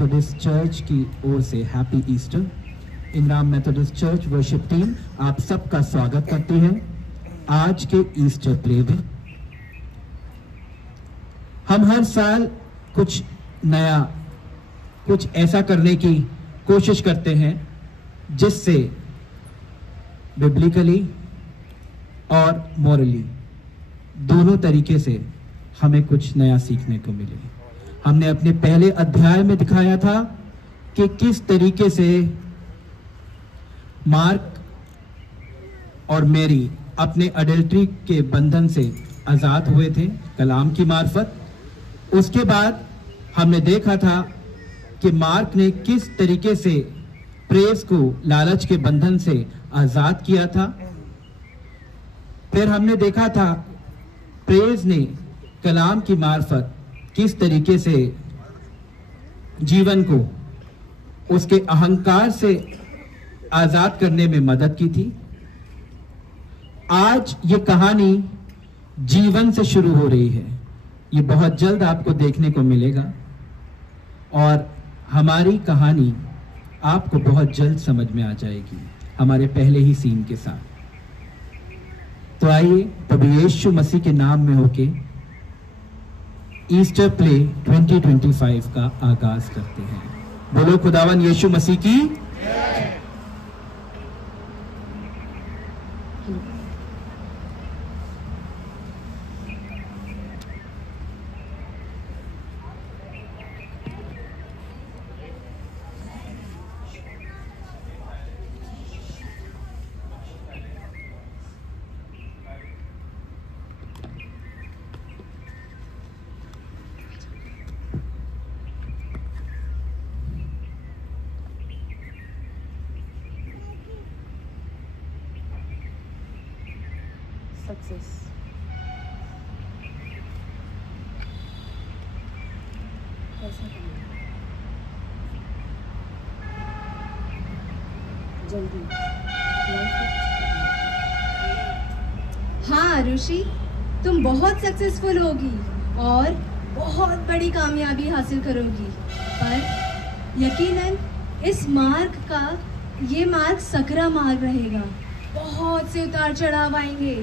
Methodist church की ओर से हैप्पी ईस्टर। इनराम मेथोडिस्ट चर्च वर्शिप टीम आप सबका स्वागत करती है आज के ईस्टर प्ले में। हम हर साल कुछ नया, कुछ ऐसा करने की कोशिश करते हैं जिससे बिब्लिकली और मॉरली दोनों तरीके से हमें कुछ नया सीखने को मिले। हमने अपने पहले अध्याय में दिखाया था कि किस तरीके से मार्क और मैरी अपने अडल्ट्री के बंधन से आजाद हुए थे कलाम की मार्फत। उसके बाद हमने देखा था कि मार्क ने किस तरीके से प्रेस को लालच के बंधन से आजाद किया था। फिर हमने देखा था प्रेस ने कलाम की मार्फत किस तरीके से जीवन को उसके अहंकार से आजाद करने में मदद की थी। आज ये कहानी जीवन से शुरू हो रही है। ये बहुत जल्द आपको देखने को मिलेगा और हमारी कहानी आपको बहुत जल्द समझ में आ जाएगी हमारे पहले ही सीन के साथ। तो आइए प्रभु यीशु मसीह के नाम में होके ईस्टर प्ले 2025 का आगाज करते हैं। बोलो खुदावन यीशु मसीह की। सक्सेस कैसा करना जल्दी। हाँ आरुषि, तुम बहुत सक्सेसफुल होगी और बहुत बड़ी कामयाबी हासिल करोगी। पर यकीनन इस मार्ग का ये मार्ग सकरा मार्ग रहेगा। बहुत से उतार चढ़ाव आएंगे,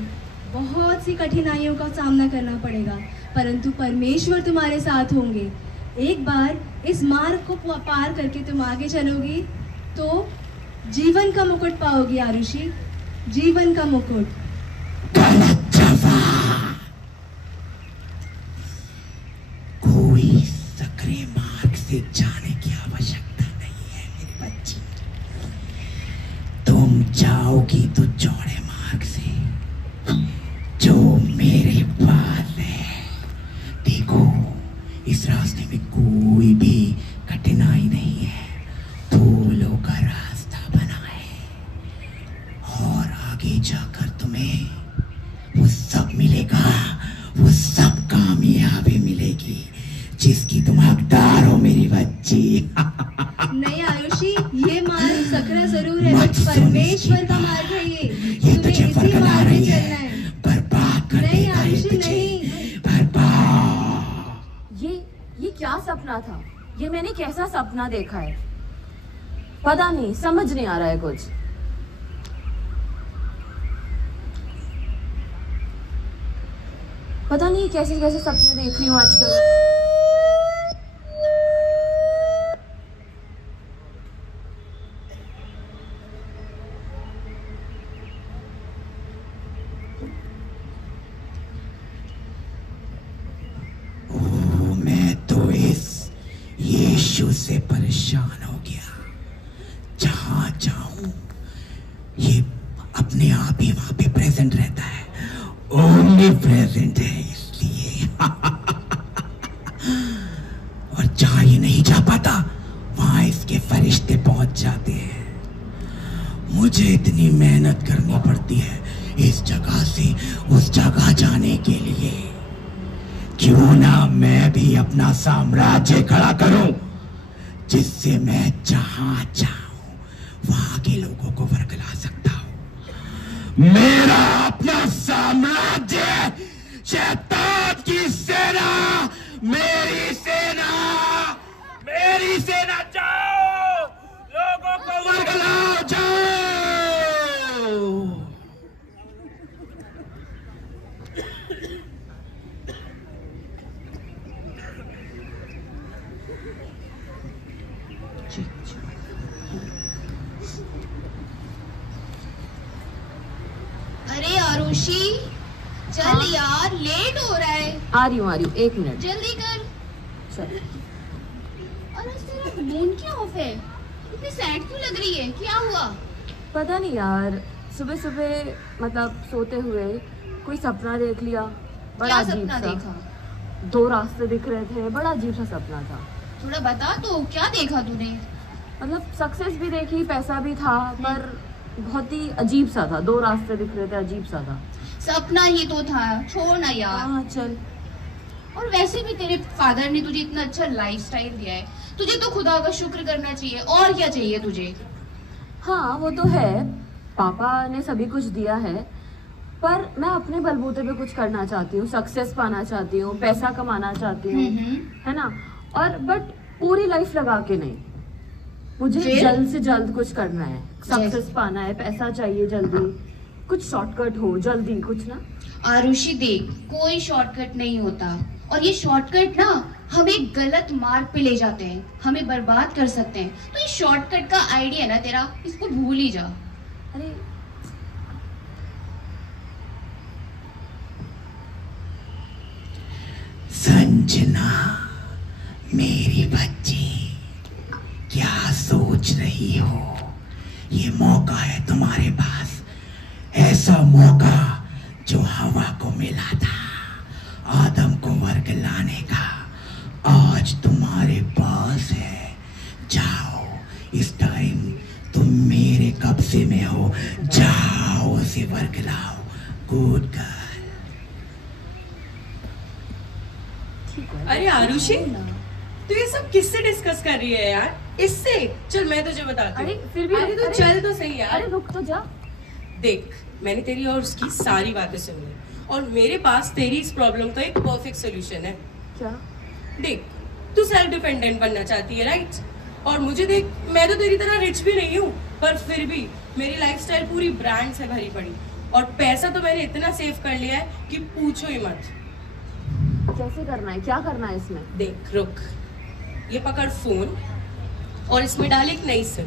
बहुत सी कठिनाइयों का सामना करना पड़ेगा, परंतु परमेश्वर तुम्हारे साथ होंगे। एक बार इस मार्ग को पार करके तुम आगे चलोगी तो जीवन का मुकुट पाओगी आरुषि, जीवन का मुकुट। कोई सकरे मार्ग से जाने की आवश्यकता नहीं है मेरी बच्ची। तुम जाओगी तो चौड़े मार्ग से जो मेरे पास है। देखो इस रास्ते में कोई भी कठिनाई नहीं है, फूलों का रास्ता बना है और आगे जाकर तुम्हें वो सब मिलेगा, वो सब कामयाबी मिलेगी जिसकी तुम हकदार हो मेरी बच्ची। नहीं आरुषि, ये मार्ग सकरा जरूर है, बट परमेश्वर का मार्ग है ये तुझे इसी मार्ग में है। चलना है। बर्बाद कर नहीं देगा ये आरुषि, तुझे, नहीं। बर्बाद। ये क्या सपना था? ये मैंने कैसा सपना देखा है? पता नहीं, समझ नहीं आ रहा है कुछ। पता नहीं कैसे कैसे सपने देख रही हूँ आजकल। यीशु से परेशान हो गया। जहां जाऊं ये अपने आप ही वहां पे प्रेजेंट रहता है, ओनली प्रेजेंट है इसलिए। और जहां ये नहीं जा पाता वहां इसके फरिश्ते पहुंच जाते हैं। मुझे इतनी मेहनत करनी पड़ती है इस जगह से उस जगह जाने के लिए। क्यों ना मैं भी अपना साम्राज्य खड़ा करूं जिससे मैं जहां चाहूं वहां के लोगों को वर्गला सकता हूं। मेरा अपना साम्राज्य, शैतान की सेना, मेरी सेना अरे आरुषि चल यार, लेट हो रहा है। आ रही हूँ, 1 मिनट। जल्दी कर। चल। और आज तेरा मूड क्यों ऑफ है? इतनी सैड क्यों लग रही है? क्या हुआ? पता नहीं यार, सुबह सुबह मतलब सोते हुए कोई सपना देख लिया, बड़ा क्या अजीब सपना सा। देखा? 2 रास्ते दिख रहे थे, बड़ा अजीब सा सपना था। थोड़ा बता तो, क्या देखा तूने? मतलब सक्सेस भी देखी, पैसा भी था, पर बहुत ही अजीब सा था। 2 रास्ते दिख रहे थे, अजीब सा था। सपना ही तो था, छोड़ ना यार। हाँ चल। और वैसे भी तेरे फादर ने तुझे इतना अच्छा लाइफस्टाइल दिया है, तुझे तो खुदा का शुक्र करना चाहिए। और क्या चाहिए तुझे? हाँ वो तो है, पापा ने सभी कुछ दिया है, पर मैं अपने बलबूते पे कुछ करना चाहती हूँ, सक्सेस पाना चाहती हूँ, पैसा कमाना चाहती हूँ, है ना। और बट पूरी लाइफ लगा के नहीं, मुझे फिर? जल्द से जल्द कुछ करना है, सक्सेस पाना है, पैसा चाहिए जल्दी, कुछ शॉर्टकट हो जल्दी, कुछ ना। आरुषि देख, कोई शॉर्टकट नहीं होता, और ये शॉर्टकट ना हमें गलत मार्ग पे ले जाते हैं, हमें बर्बाद कर सकते हैं। तो ये शॉर्टकट का आइडिया है ना तेरा, इसको भूल ही जा। अरे संजना, मेरी बच्ची, क्या सोच रही हो? ये मौका है तुम्हारे पास, ऐसा मौका जो हवा को मिला था आदम को वर्ग लाने का, आज तुम्हारे पास है। जाओ, इस टाइम तुम मेरे कब्जे में हो, जाओ उसे वर्ग लाओ। Good girl. अरे आरुषि, तू ये सब किससे डिस्कस कर रही है यार? इससे? चल मैं तुझे बताती हूँ। अरे फिर भी, अरे तू चल तो सही यार। अरे रुक तो जा। देख, मैंने तेरी और उसकी सारी बातें सुन ली, और मेरे पास तेरी इस प्रॉब्लम का एक परफेक्ट सोल्यूशन है। क्या? देख, तू सेल्फ डिपेंडेंट बनना चाहती है, राइट? और मुझे देख, मैं तो तेरी तरह रिच भी नहीं हूँ, पर फिर भी मेरी लाइफस्टाइल पूरी ब्रांड से भरी पड़ी, और पैसा तो मैंने इतना सेव कर लिया है कि पूछो ही मत। कैसे करना है, क्या करना है इसमें? देख, रुक, ये पकड़ फोन और इसमें डाल एक नई सिम,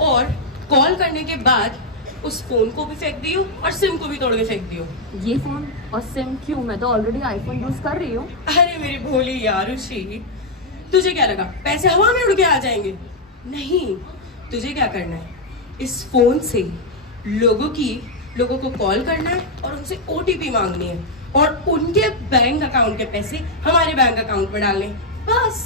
और कॉल करने के बाद उस फोन को भी फेंक दियो और सिम को भी तोड़ के फेंक दियो। ये फोन और सिम क्यों? मैं तो ऑलरेडी आईफोन यूज कर रही हूँ। अरे मेरी भोली आरुषि, तुझे क्या लगा पैसे हवा में उड़ के आ जाएंगे? नहीं, तुझे क्या करना है, इस फोन से लोगों को कॉल करना है और उनसे ओटीपी मांगनी है, और उनके बैंक अकाउंट के पैसे हमारे बैंक अकाउंट में डालने, बस।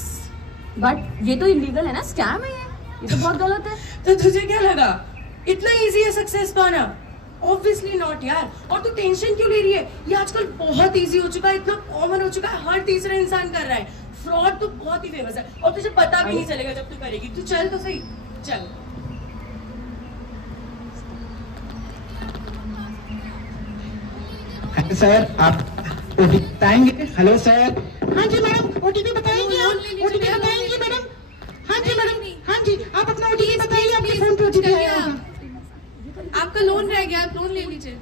बट ये तो इलीगल है ना, स्कैम है ये तो बहुत गलत है। तो तुझे क्या लगा इतना इजी है सक्सेस पाना? ऑब्वियसली नॉट यार। और तू टेंशन क्यों ले रही है? ये आजकल बहुत इजी हो चुका है, इतना कॉमन हो चुका है, हर तीसरा इंसान कर रहा है। फ्रॉड तो बहुत ही फेमस है, और तुझे पता भी नहीं चलेगा जब तू करेगी। तू चल तो सही, चल। सर, आप ओटीपी बताएंगे? Hello sir. हाँ जी मैडम, ओटीपी बताएंगे आप? ओटीपी बताएंगे मैडम? हाँ जी मैडम, हाँ जी, आप अपना ओटीपी बताइए, आपके फोन पे ओटीपी आया होगा। आपका लोन रह गया, आप लोन ले लीजिए।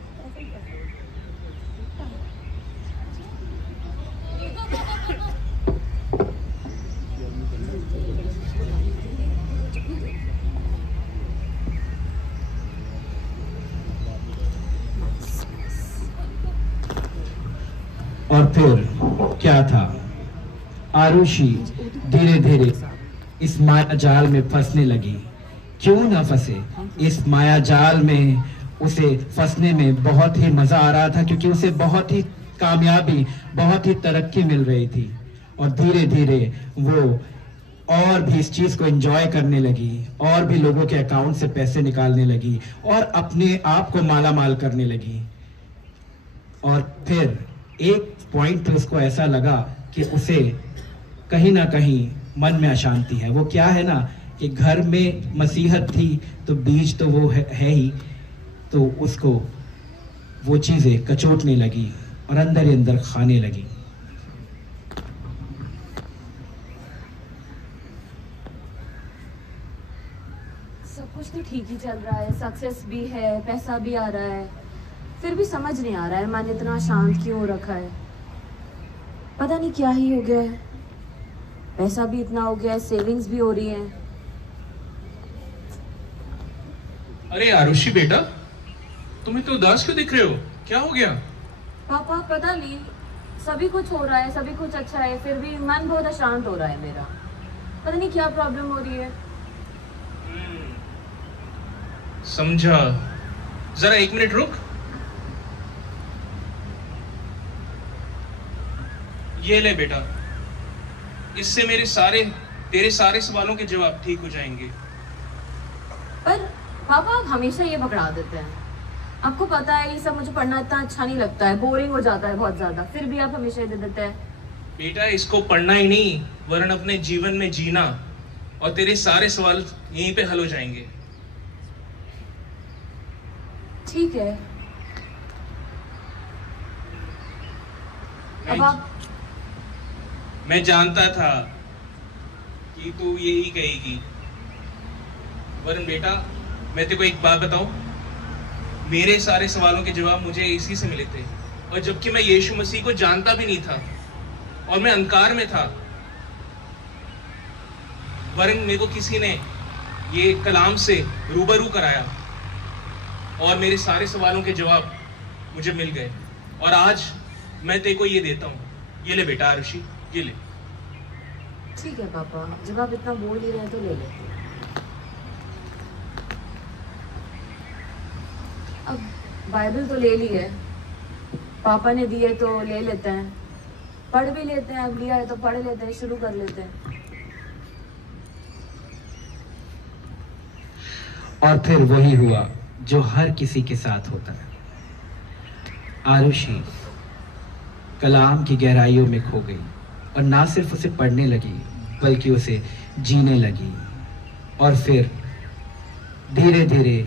और फिर क्या था? आरुषि धीरे धीरे इस माया जाल में फंसने लगी। क्यों ना फंसे, इस माया जाल में उसे फंसने में बहुत ही मजा आ रहा था, क्योंकि उसे बहुत ही कामयाबी, बहुत ही तरक्की मिल रही थी। और धीरे धीरे वो और भी इस चीज को एंजॉय करने लगी, और भी लोगों के अकाउंट से पैसे निकालने लगी, और अपने आप को माला माल करने लगी। और फिर एक पॉइंट पे उसको ऐसा लगा कि उसे कहीं ना कहीं मन में अशांति है। वो क्या है ना, कि घर में मसीहत थी तो बीज तो वो है ही, तो उसको वो चीजें कचोटने लगी और अंदर ही अंदर खाने लगी। सब कुछ तो ठीक ही चल रहा है, सक्सेस भी है, पैसा भी आ रहा है, फिर भी समझ नहीं आ रहा है मन इतना शांत क्यों हो रखा है। पता नहीं क्या ही हो गया है। पैसा भी इतना हो गया है, सेविंग्स भी हो रही है। अरे आरुषि बेटा, तुम इतने उदास क्यों दिख रहे हो? क्या हो गया? पापा पता नहीं, सभी कुछ हो रहा है, सभी कुछ अच्छा है, फिर भी मन बहुत अशांत हो रहा है मेरा। पता नहीं क्या प्रॉब्लम हो रही है। समझा। जरा 1 मिनट रुक। ये ले बेटा, इससे तेरे सारे सवालों के जवाब ठीक हो जाएंगे। पर पापा आप हमेशा ये पकड़ा देते हैं। आपको पता है ये सब मुझे पढ़ना इतना अच्छा नहीं लगता है, बोरिंग हो जाता है बहुत ज्यादा, फिर भी आप हमेशा ये दे देते हैं। बेटा इसको पढ़ना ही नहीं, वरन अपने जीवन में जीना, और तेरे सारे सवाल यहीं पे हल हो जाएंगे। ठीक है। अब आप मैं जानता था कि तू यही कहेगी। वरुण बेटा, मैं तेरे को एक बात बताऊं, मेरे सारे सवालों के जवाब मुझे इसी से मिले थे, और जबकि मैं यीशु मसीह को जानता भी नहीं था और मैं अंधकार में था। वरुण मेरे को किसी ने ये कलाम से रूबरू कराया और मेरे सारे सवालों के जवाब मुझे मिल गए, और आज मैं तेरे को ये देता हूँ। ये ले बेटा आरुषि, ये ले। ठीक है पापा, जब आप इतना बोल ही रहे हैं तो ले लेते हैं। अब बाइबल तो ले ली है, पापा ने दी है तो ले लेते हैं, पढ़ भी लेते हैं। अब लिया है तो पढ़ लेते हैं, शुरू कर लेते हैं। और फिर वही हुआ जो हर किसी के साथ होता है। आरुषि कलाम की गहराइयों में खो गई और ना सिर्फ उसे पढ़ने लगी बल्कि उसे जीने लगी, और फिर धीरे धीरे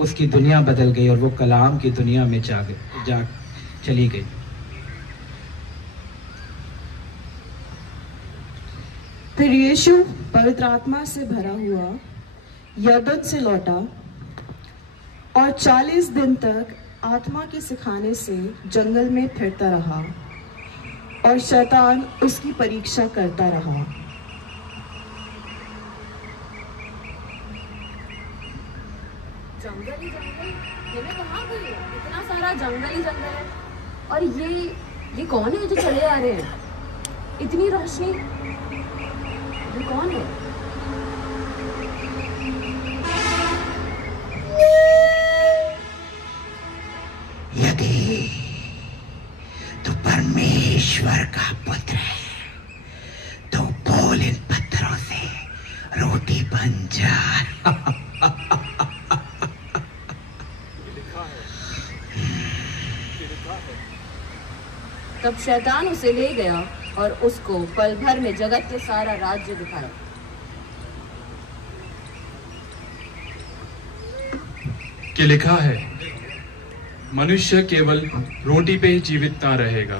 उसकी दुनिया बदल गई और वो कलाम की दुनिया में जा चली गई। फिर यीशु पवित्र आत्मा से भरा हुआ यरदन से लौटा और 40 दिन तक आत्मा के सिखाने से जंगल में फिरता रहा, और शैतान उसकी परीक्षा करता रहा। जंगल ही जंगल, ये मैं कहाँ गई हूँ? इतना सारा जंगल ही जंगल है। और ये कौन है जो चले आ रहे हैं? इतनी रोशनी, ये कौन है? यदि तू परमेश्वर का पुत्र है तो बोल इन पत्थरों से रोटी बन जा। तब शैतान उसे ले गया और उसको पल भर में जगत के सारा राज्य दिखाया। कि लिखा है, मनुष्य केवल रोटी पे ही जीवित ना रहेगा।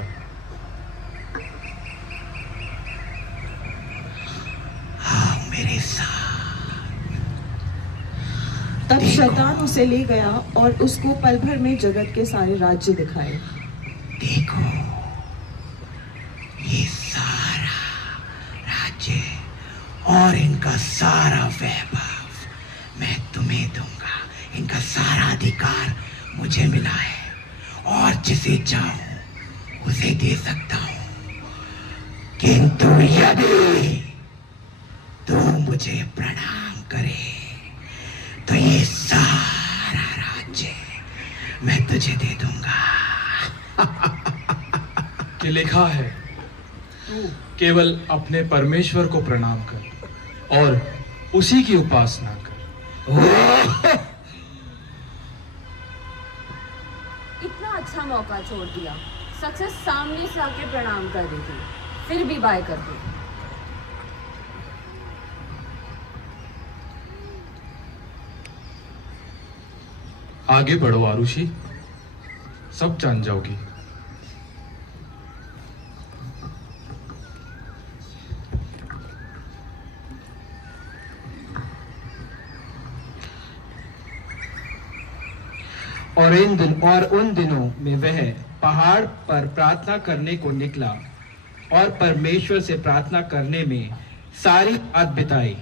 आओ मेरे साथ। तब शैतान उसे ले गया और उसको पल भर में जगत के सारे राज्य दिखाए। देखो, ये सारा राज्य और इनका सारा वैभव मैं तुम्हें दूंगा। इनका सारा अधिकार मुझे मिला है, और जिसे चाहूं उसे दे सकता हूं। किंतु यदि तू मुझे प्रणाम करे तो ये सारा राज्य मैं तुझे दे दूंगा। कि लिखा है, तू केवल अपने परमेश्वर को प्रणाम कर और उसी की उपासना कर। इतना अच्छा मौका छोड़ दिया। सक्सेस सामने से आके प्रणाम कर रही थी, फिर भी बाय कर दी। आगे बढ़ो आरुषि, सब जान जाओगी। और उन दिनों में वह पहाड़ पर प्रार्थना करने को निकला और परमेश्वर से प्रार्थना करने में सारी रात बिताई।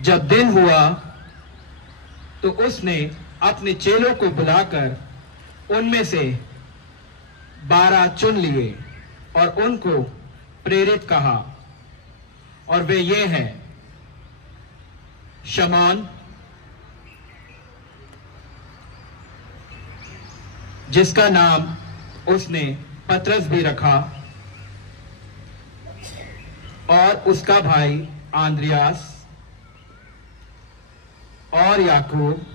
जब दिन हुआ तो उसने अपने चेलों को बुलाकर उनमें से 12 चुन लिए और उनको प्रेरित कहा, और वे ये हैं: शमौन जिसका नाम उसने पतरस भी रखा, और उसका भाई आंद्रियास, और याकूब,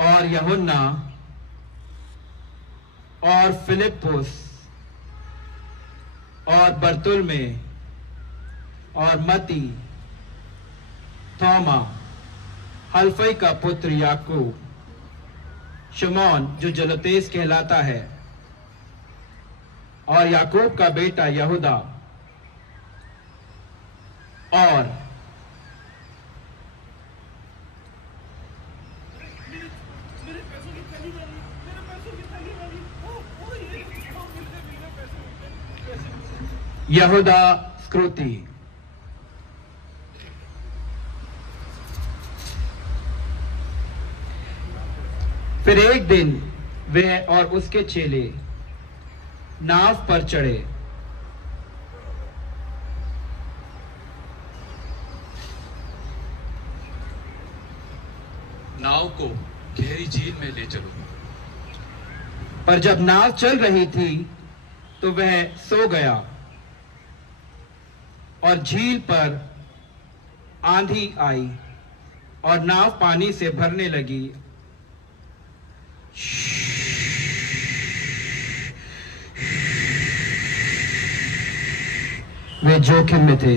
और यूहन्ना, और फिलिप्पुस, और बरतुल्मे, और मती, थोमा, हल्फई का पुत्र याकूब, शमौन जो जलतेस कहलाता है, और याकूब का बेटा यहूदा, और यहूदा स्क्रूती। फिर एक दिन वह और उसके चेले नाव पर चढ़े। नाव को गहरी झील में ले चलो। पर जब नाव चल रही थी तो वह सो गया, और झील पर आंधी आई और नाव पानी से भरने लगी। वे जोखिम में थे।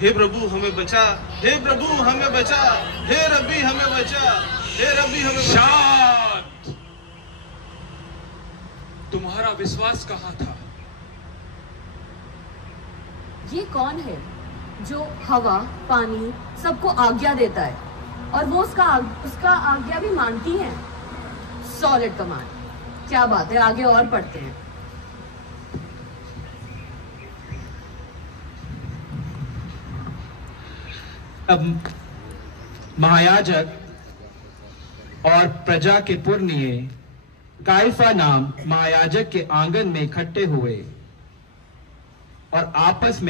हे प्रभु हमें बचा, हे प्रभु हमें बचा, हे रब्बी हमें बचा, हे रब्बी हमें बचा। शांत! तुम्हारा विश्वास कहाँ था? ये कौन है जो हवा पानी सबको आज्ञा देता है और वो उसका आज्ञा भी मानती है? Solid command. क्या बात है, आगे और पढ़ते हैं। अब महायाजक और प्रजा के पुरनिये काइफा नाम महायाजक के आंगन में इकट्ठे हुए और आपस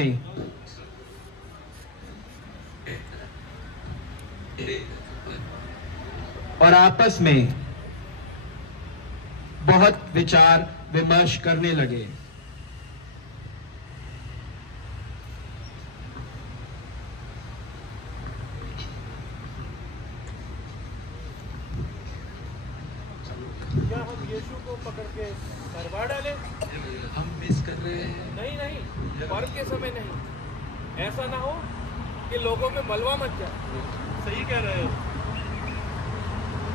में बहुत विचार विमर्श करने लगे। क्या हम यीशु को पकड़ के मरवा डाले? हम मिस कर रहे हैं। नहीं, पर्व के समय नहीं। ऐसा ना हो कि लोगों में बलवा मच जाए। सही कह रहे हो।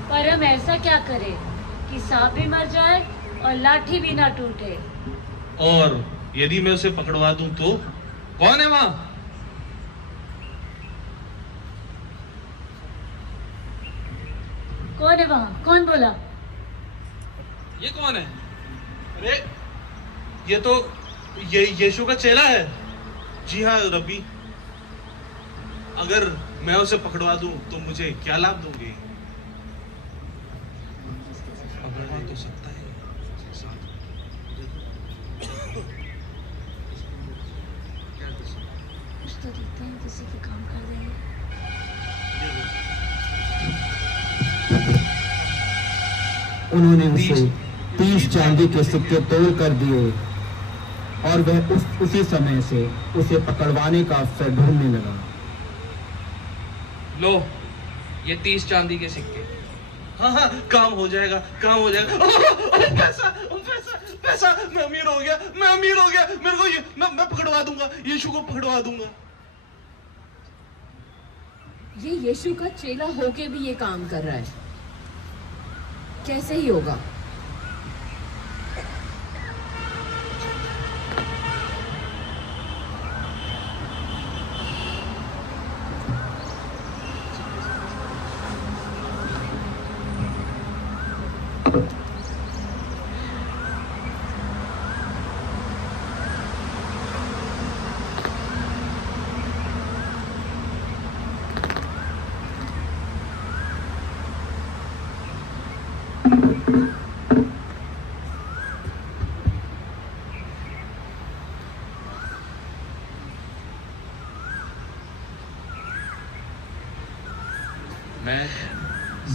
पर हम ऐसा क्या करें कि सांप भी मर जाए और लाठी भी ना टूटे? और यदि मैं उसे पकड़वा दूं तो? कौन है वहां? कौन है वहाँ? कौन बोला? ये कौन है? अरे ये तो यीशु का चेला है। जी हाँ रब्बी, अगर मैं उसे पकड़वा दूं तो मुझे क्या लाभ दोगे? पकड़वा तो सकता है। कुछ तो देखते हैं, किसी के काम कर रहे हैं। उन्होंने उसे 30 चांदी के सिक्के तोड़ कर दिए और वह उसी समय से उसे पकड़वाने का अवसर ढूंढने लगा। लो, ये 30 चांदी के सिक्के। हाँ हाँ, काम हो जाएगा, काम हो जाएगा। पैसा पैसा पैसा, मैं अमीर हो गया, मैं अमीर हो गया। मेरे को ये मैं पकड़वा दूंगा, यीशु को पकड़वा दूंगा। ये यीशु का चेला होके भी ये काम कर रहा है, कैसे ही होगा?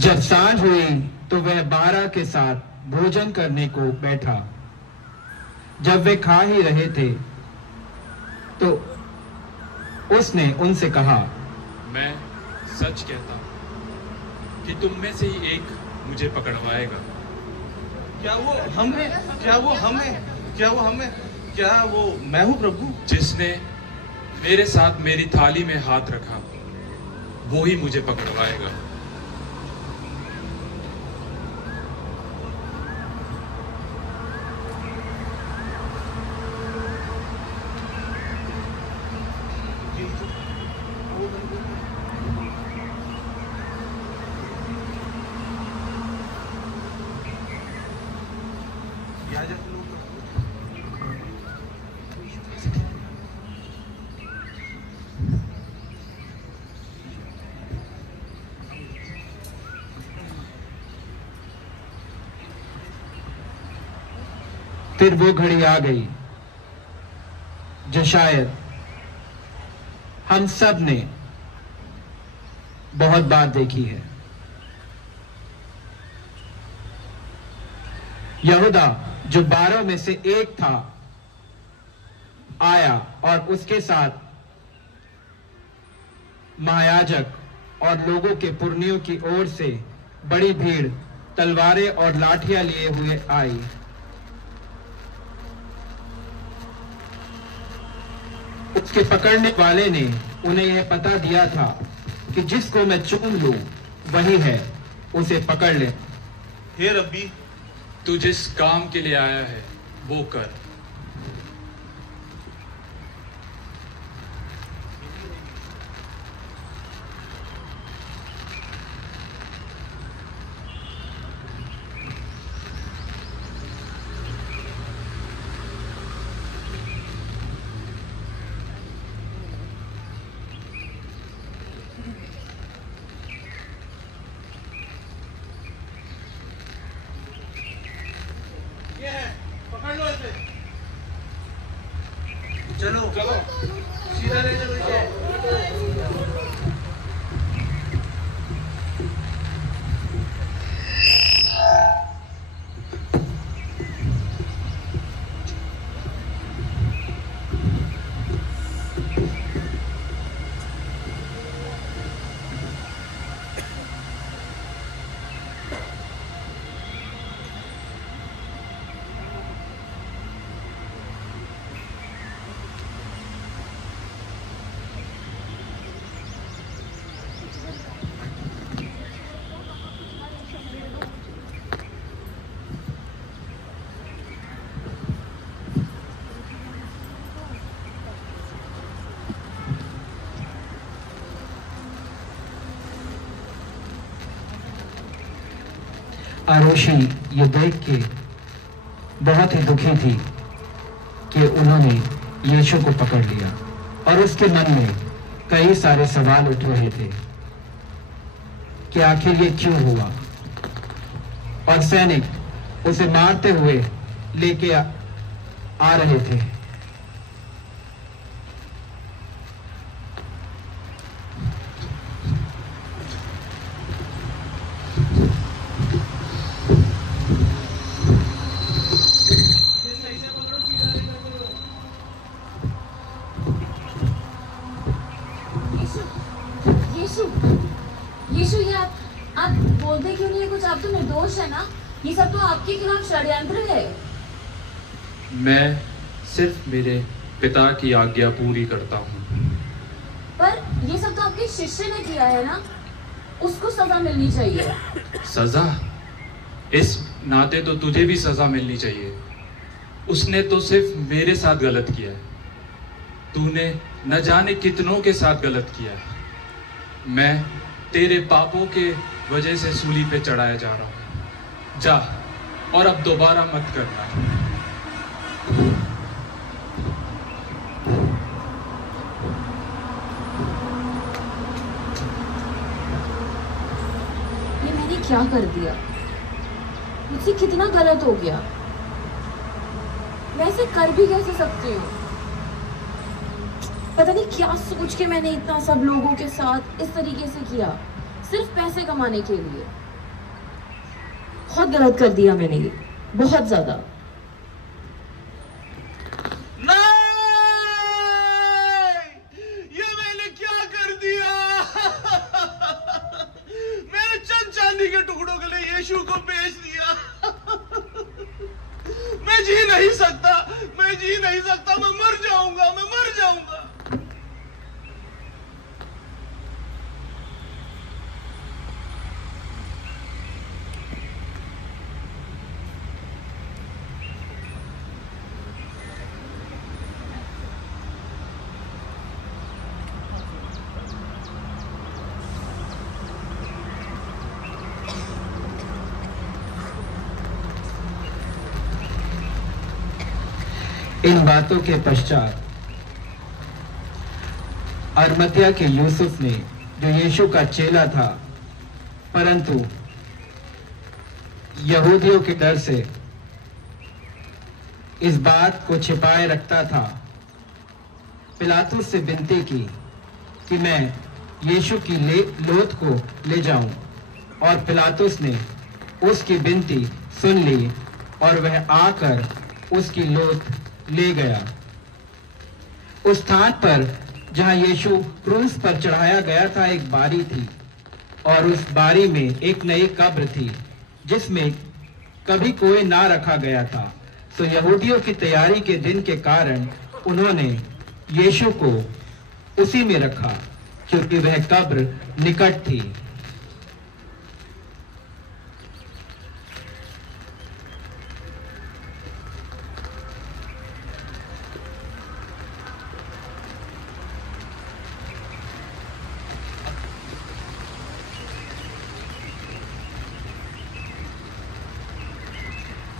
जब सांझ हुई तो वह 12 के साथ भोजन करने को बैठा। जब वे खा ही रहे थे तो उसने उनसे कहा, मैं सच कहता हूं कि तुम में से ही एक मुझे पकड़वाएगा। क्या वो हमें क्या वो मैं हूं प्रभु? जिसने मेरे साथ मेरी थाली में हाथ रखा वो ही मुझे पकड़वाएगा। फिर वो घड़ी आ गई जो शायद हम सब ने बहुत बार देखी है। यहूदा जो 12 में से एक था आया और उसके साथ महायाजक और लोगों के पुरनियों की ओर से बड़ी भीड़ तलवारें और लाठियां लिए हुए आई। उसके पकड़ने वाले ने उन्हें यह पता दिया था कि जिसको मैं चूम लूं वही है, उसे पकड़ ले। हे रब्बी, तू जिस काम के लिए आया है वो कर। पकड़ लो इसे। चलो सीधा ले चलो इसे। आरोशी ये देख के बहुत ही दुखी थी कि उन्होंने यीशु को पकड़ लिया और उसके मन में कई सारे सवाल उठ रहे थे कि आखिर ये क्यों हुआ। और सैनिक उसे मारते हुए लेके आ रहे थे। यीशु ये आप बोलते क्यों नहीं है कुछ? आप तो निर्दोष है ना। ये सब तो आपके खिलाफ षड्यंत्र है। मैं सिर्फ मेरे पिता की आज्ञा पूरी करता हूँ। पर ये सब तो आपके शिष्य ने किया है ना, उसको सजा मिलनी चाहिए। सजा? इस नाते तो तुझे भी सजा मिलनी चाहिए। उसने तो सिर्फ मेरे साथ गलत किया है, तूने न जाने कितनों के साथ गलत किया है। मैं तेरे पापों के वजह से सूली पे चढ़ाया जा रहा हूं। जा और अब दोबारा मत करना। ये मैंने क्या कर दिया? मुझसे कितना गलत हो गया। मैं ऐसे कर भी कैसे सकती हूँ? पता नहीं क्या सोच के मैंने इतना सब लोगों के साथ इस तरीके से किया, सिर्फ पैसे कमाने के लिए। बहुत गलत कर दिया मैंने, ये बहुत ज्यादा। ये मैंने क्या कर दिया? मैंने चंद चांदी के टुकड़ों के लिए यीशु को बेच दिया। मैं जी नहीं सकता, मैं जी नहीं सकता, मैं मर जाऊंगा, मैं मर जाऊंगा। इन बातों के पश्चात अरमतिया के यूसुफ ने, जो यीशु का चेला था परंतु यहूदियों के डर से इस बात को छिपाए रखता था, पिलातुस से विनती की कि मैं यीशु की लोथ को ले जाऊं, और पिलातुस ने उसकी विनती सुन ली और वह आकर उसकी लोथ ले गया। उस स्थान पर जहां यीशु क्रूस पर चढ़ाया गया था एक बारी थी, और उस बारी में एक नई कब्र थी जिसमें कभी कोई ना रखा गया था। तो यहूदियों की तैयारी के दिन के कारण उन्होंने यीशु को उसी में रखा, क्योंकि वह कब्र निकट थी।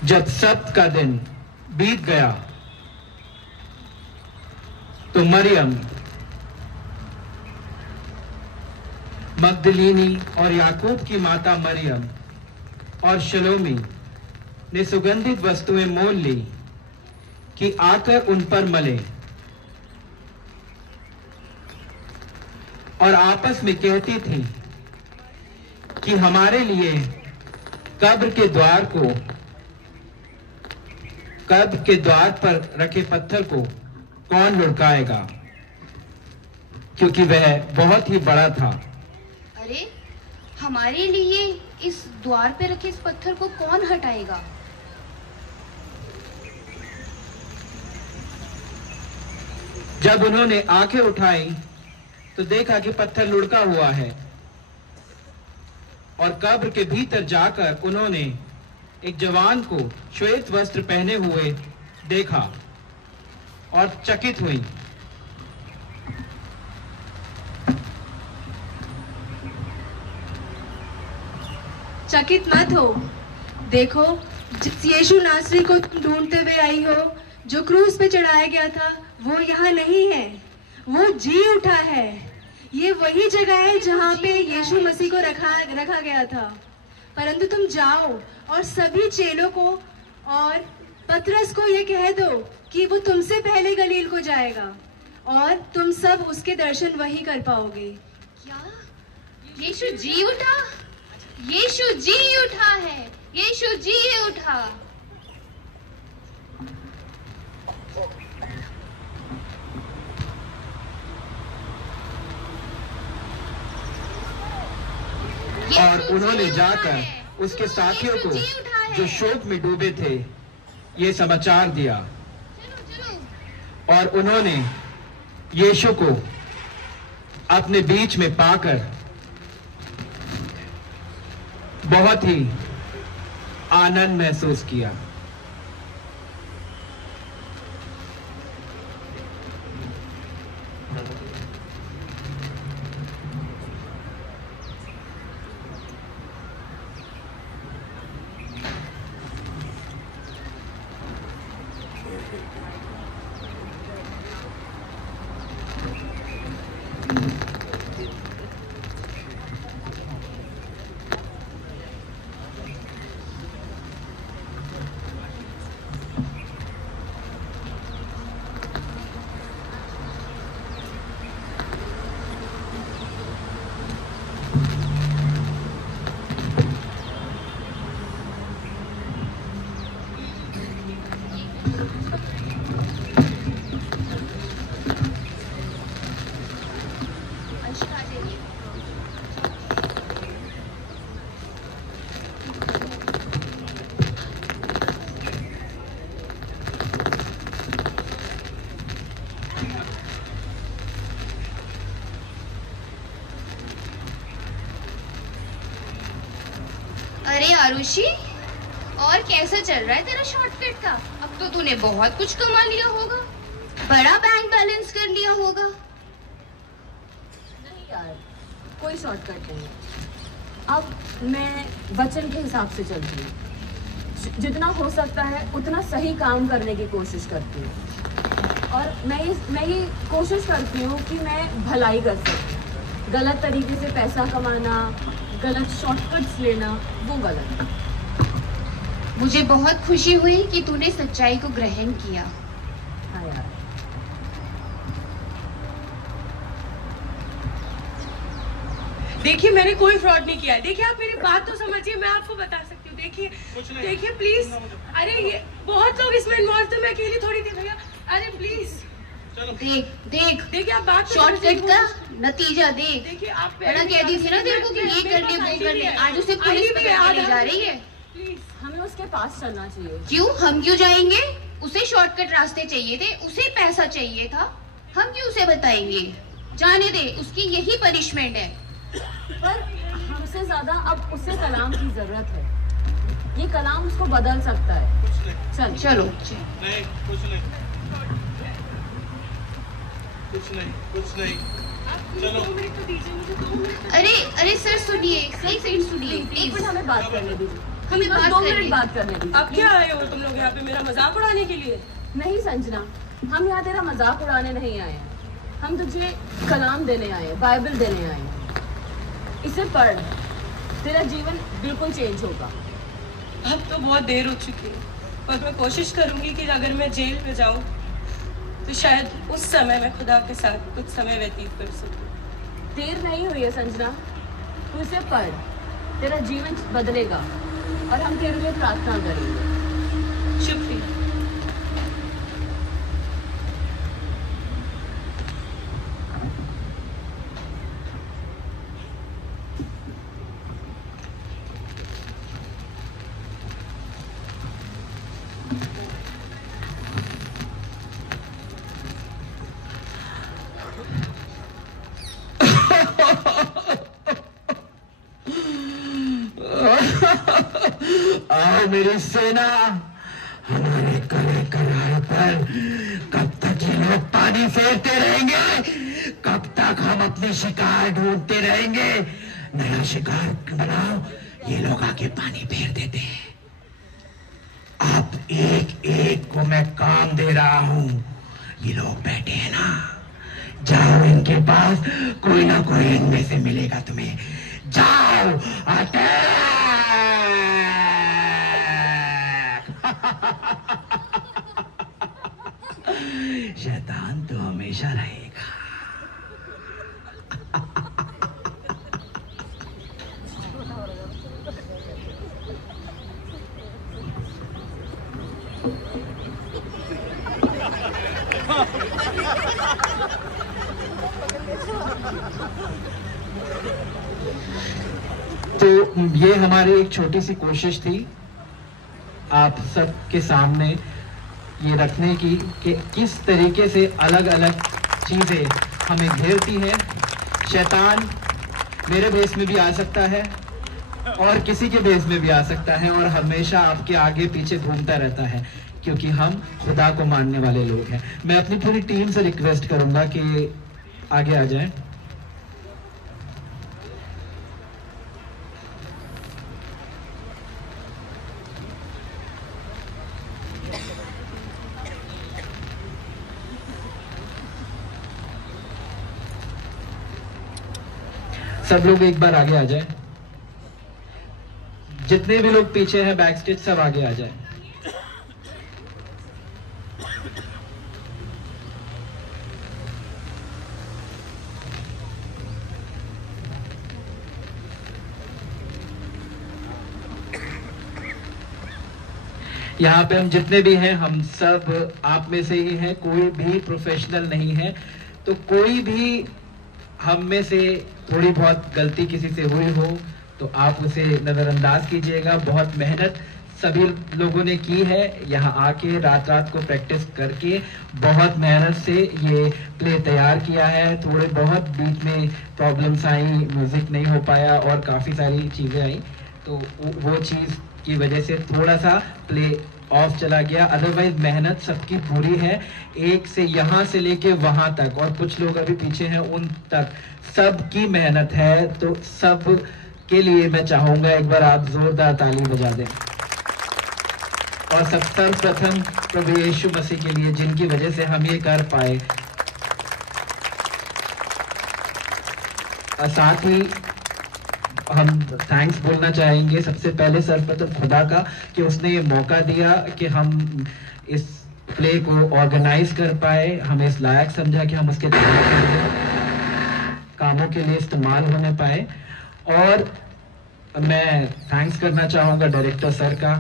जब सब्त का दिन बीत गया तो मरियम मगदलीनी और याकूब की माता मरियम और शलोमी ने सुगंधित वस्तुएं मोल ली कि आकर उन पर मले, और आपस में कहती थी कि हमारे लिए कब्र के द्वार पर रखे पत्थर को कौन लुढ़काएगा, क्योंकि वह बहुत ही बड़ा था। अरे हमारे लिए इस द्वार पे रखे इस पत्थर को कौन हटाएगा? जब उन्होंने आंखें उठाई तो देखा कि पत्थर लुढ़का हुआ है, और कब्र के भीतर जाकर उन्होंने एक जवान को श्वेत वस्त्र पहने हुए देखा और चकित हुई। चकित मत हो, देखो जिस यीशु नासरी को तुम ढूंढते हुए आई हो, जो क्रूस पे चढ़ाया गया था, वो यहाँ नहीं है, वो जी उठा है। ये वही जगह है जहाँ पे यीशु मसीह को रखा गया था। परंतु तुम जाओ और सभी चेलों को और पतरस को ये कह दो कि वो तुमसे पहले गलील को जाएगा, और तुम सब उसके दर्शन वही कर पाओगे। क्या यीशु जी उठा? यीशु जी उठा है, यीशु जी उठा। और उन्होंने जाकर उसके साथियों को, जो शोक में डूबे थे, ये समाचार दिया, और उन्होंने यीशु को अपने बीच में पाकर बहुत ही आनंद महसूस किया। अरे आरुषि, और कैसा चल रहा है तेरा शॉर्टकट का? अब तो तूने बहुत कुछ कमा लिया होगा, बड़ा बैंक बैलेंस कर लिया होगा। नहीं यार, कोई शॉर्टकट नहीं। अब मैं वचन के हिसाब से चलती हूँ, जितना हो सकता है उतना सही काम करने की कोशिश करती हूँ। और मैं ये कोशिश करती हूँ कि मैं भलाई कर सकूँ। गलत तरीके से पैसा कमाना, गलत शॉर्टकट्स लेना, वो गलत है। मुझे बहुत खुशी हुई कि तूने सच्चाई को ग्रहण किया। हाँ यार। देखिए मैंने कोई फ्रॉड नहीं किया है। देखिए आप मेरी बात तो समझिए, मैं आपको बता सकती हूँ। देखिए प्लीज। अरे ये बहुत लोग इसमें इन्वॉल्व थे, मैं अकेली थोड़ी थी भैया। अरे प्लीज देख आप बात शॉर्टकट का नतीजा देख। देखिए आप बड़ा कहती थी ना तेरे को कि ये कर ले वो कर ले, आज उसे पुलिस पकड़ ले जा रही है। प्लीज हमें उसके पास चलना चाहिए। क्यों? हम क्यों जाएंगे? उसे शॉर्टकट रास्ते चाहिए थे, उसे पैसा चाहिए था, हम क्यों उसे बताएंगे? जाने दे, उसकी यही पनिशमेंट है। पर हमसे ज्यादा अब उसे कलाम की जरूरत है। ये कलाम उसको बदल सकता है। चलो नहीं, कुछ नहीं चलो। अरे सर सुनिए, एक सेकंड सुनिए, एक मिनट हमें बात करने दीजिए। हमें बस 2 मिनट बात करने दीजिए। अब क्या आए हो तुम लोग यहाँ पे मेरा मजाक उड़ाने के लिए? नहीं संजना, हम यहाँ तेरा मजाक उड़ाने नहीं आए हैं। हम तुझे कलाम देने आए हैं, बाइबल देने आए हैं। इसे पढ़, तेरा जीवन बिल्कुल चेंज होगा। अब तो बहुत देर हो चुकी है, और मैं कोशिश करूंगी कि अगर मैं जेल में जाऊं तो शायद उस समय मैं खुदा के साथ कुछ समय व्यतीत कर सकूं। देर नहीं हुई है संजना, तू इसे पढ़, तेरा जीवन बदलेगा और हम तेरे लिए प्रार्थना करेंगे। शुक्रिया। आओ मेरी सेना, हमारे कड़े करार पर कब तक ये लोग पानी फेरते रहेंगे? कब तक हम अपने शिकार ढूंढते रहेंगे? नया शिकार बनाओ, ये लोग आके पानी फेर देते हैं। अब एक एक को मैं काम दे रहा हूं। ये लोग बैठे हैं ना, जाओ इनके पास, कोई ना कोई इनमें से मिलेगा तुम्हें। जाओ, अटैक! शैतान तो हमेशा रहेगा। तो ये हमारी एक छोटी सी कोशिश थी आप सबके सामने ये रखने की कि किस तरीके से अलग अलग चीजें हमें घेरती है। शैतान मेरे बेस में भी आ सकता है और किसी के बेस में भी आ सकता है और हमेशा आपके आगे पीछे घूमता रहता है, क्योंकि हम खुदा को मानने वाले लोग हैं। मैं अपनी पूरी टीम से रिक्वेस्ट करूंगा कि आगे आ जाएं। सब लोग एक बार आगे आ जाएं। जितने भी लोग पीछे हैं बैक स्टेज, सब आगे आ जाएं। यहाँ पे हम जितने भी हैं हम सब आप में से ही हैं, कोई भी प्रोफेशनल नहीं है। तो कोई भी हम में से थोड़ी बहुत गलती किसी से हुई हो तो आप उसे नज़रअंदाज कीजिएगा। बहुत मेहनत सभी लोगों ने की है, यहाँ आके रात रात को प्रैक्टिस करके बहुत मेहनत से ये प्ले तैयार किया है। थोड़े बहुत बीच में प्रॉब्लम्स आई, म्यूजिक नहीं हो पाया और काफ़ी सारी चीज़ें आई, तो वो चीज़ की वजह से थोड़ा सा प्ले ऑफ चला गया। अदरवाइज मेहनत सबकी पूरी है, एक से यहाँ से लेके वहाँ तक, और कुछ लोग अभी पीछे हैं उन तक, सबकी मेहनत है। तो सब के लिए मैं चाहूँगा एक बार आप जोरदार ताली बजा दें। और सर्वप्रथम प्रभु यीशु मसीह के लिए जिनकी वजह से हम ये कर पाए। साथ ही हम थैंक्स बोलना चाहेंगे सबसे पहले सर्वप्रथम खुदा का कि उसने ये मौका दिया कि हम इस प्ले को ऑर्गेनाइज कर पाए, हमें इस लायक समझा कि हम उसके कामों के लिए इस्तेमाल होने पाए। और मैं थैंक्स करना चाहूँगा डायरेक्टर सर का,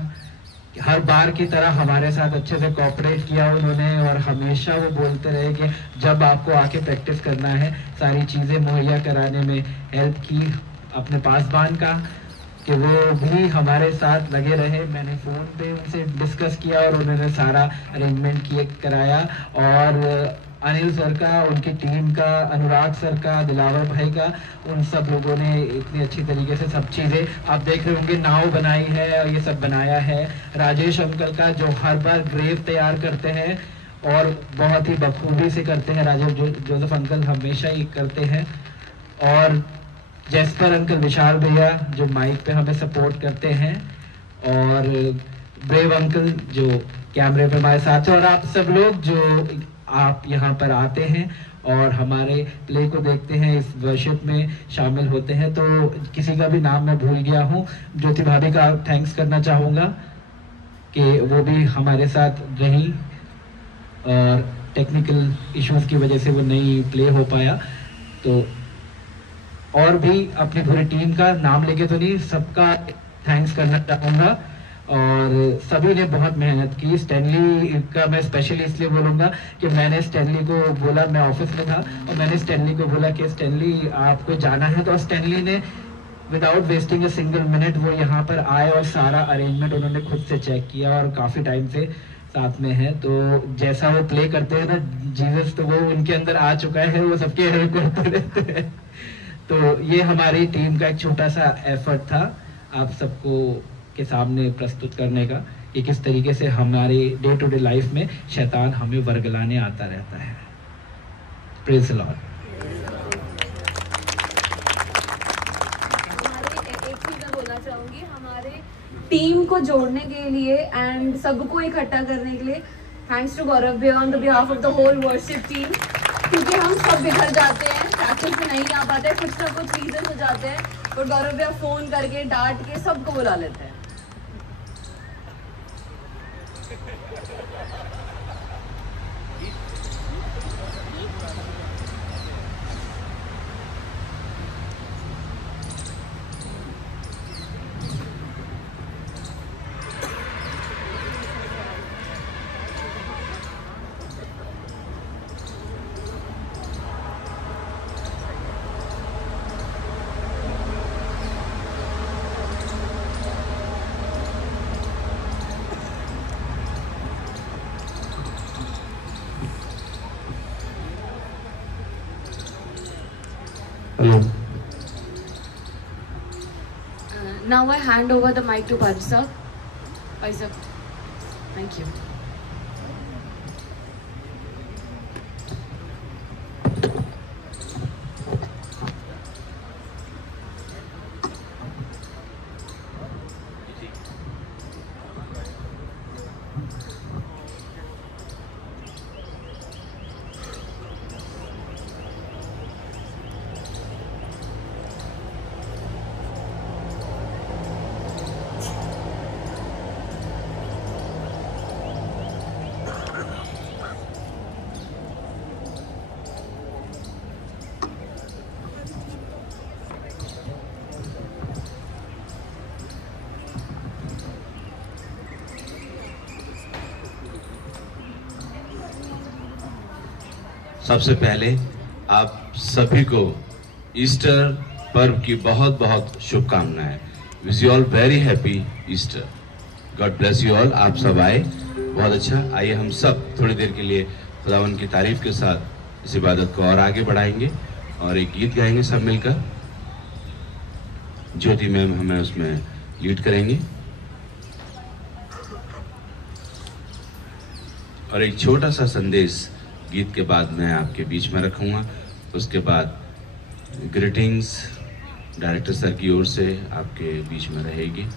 हर बार की तरह हमारे साथ अच्छे से कोऑपरेट किया उन्होंने, और हमेशा वो बोलते रहे कि जब आपको आके प्रैक्टिस करना है सारी चीज़ें मुहैया कराने में हेल्प की। अपने पासबान का कि वो भी हमारे साथ लगे रहे, मैंने फ़ोन पे उनसे डिस्कस किया और उन्होंने सारा अरेंजमेंट कराया। और अनिल सर का, उनकी टीम का, अनुराग सर का, दिलावर भाई का, उन सब लोगों ने इतनी अच्छी तरीके से सब चीज़ें आप देख रहे होंगे, नाव बनाई है और ये सब बनाया है। राजेश अंकल का जो हर बार ग्रेव तैयार करते हैं और बहुत ही बखूबी से करते हैं, राजेश जोसेफ अंकल हमेशा ही करते हैं। और जैस्पर अंकल, विशाल भैया जो माइक पे हमें सपोर्ट करते हैं, और ब्रेव अंकल जो कैमरे पे हमारे साथ हैं, और आप सब लोग जो आप यहाँ पर आते हैं और हमारे प्ले को देखते हैं, इस वर्शिप में शामिल होते हैं। तो किसी का भी नाम मैं भूल गया हूँ, ज्योति भाभी का थैंक्स करना चाहूँगा कि वो भी हमारे साथ रही और टेक्निकल इश्यूज की वजह से वो नहीं प्ले हो पाया। तो और भी अपनी पूरी टीम का नाम लेके तो नहीं, सबका थैंक्स करना चाहूँगा, और सभी ने बहुत मेहनत की। स्टैनली का मैं स्पेशली इसलिए बोलूँगा कि मैंने स्टैनली को बोला, मैं ऑफिस में था और मैंने स्टैनली को बोला कि स्टैनली आपको जाना है, तो स्टैनली ने without wasting a single minute वो यहाँ पर आए और सारा अरेंजमेंट उन्होंने खुद से चेक किया और काफ़ी टाइम से साथ में है। तो जैसा वो प्ले करते हैं ना जीसस, तो वो उनके अंदर आ चुका है, वो सबके हेल्प करते रहते हैं। तो ये हमारी टीम का एक छोटा सा एफर्ट था आप सबको के सामने प्रस्तुत करने का कि किस तरीके से हमारे डे टू डे लाइफ में शैतान हमें वर्गलाने आता रहता है। Praise the Lord. एक चीज मैं बोलना चाहूंगी, हमारे टीम को जोड़ने के लिए एंड सबको इकट्ठा करने के लिए थैंक्स टू गौरव भैया on the behalf of the whole worship team, क्योंकि हम सब बिखर जाते हैं, प्रैक्टिस में नहीं आ पाते, कुछ ना कुछ रीजन हो जाते हैं, और गौरव भैया फोन करके डांट के सबको बुला लेते हैं। Now I hand over the mic to Parsa. Parsa, thank you. सबसे पहले आप सभी को ईस्टर पर्व की बहुत बहुत शुभकामनाएं। Wish you all very happy Easter. God bless you all. आप सब आए, बहुत अच्छा। आइए हम सब थोड़ी देर के लिए खुदावन की तारीफ के साथ इस इबादत को और आगे बढ़ाएंगे और एक गीत गाएंगे सब मिलकर। ज्योति मैम हमें उसमें लीड करेंगे और एक छोटा सा संदेश गीत के बाद मैं आपके बीच में रखूंगा। उसके बाद ग्रीटिंग्स डायरेक्टर सर की ओर से आपके बीच में रहेगी।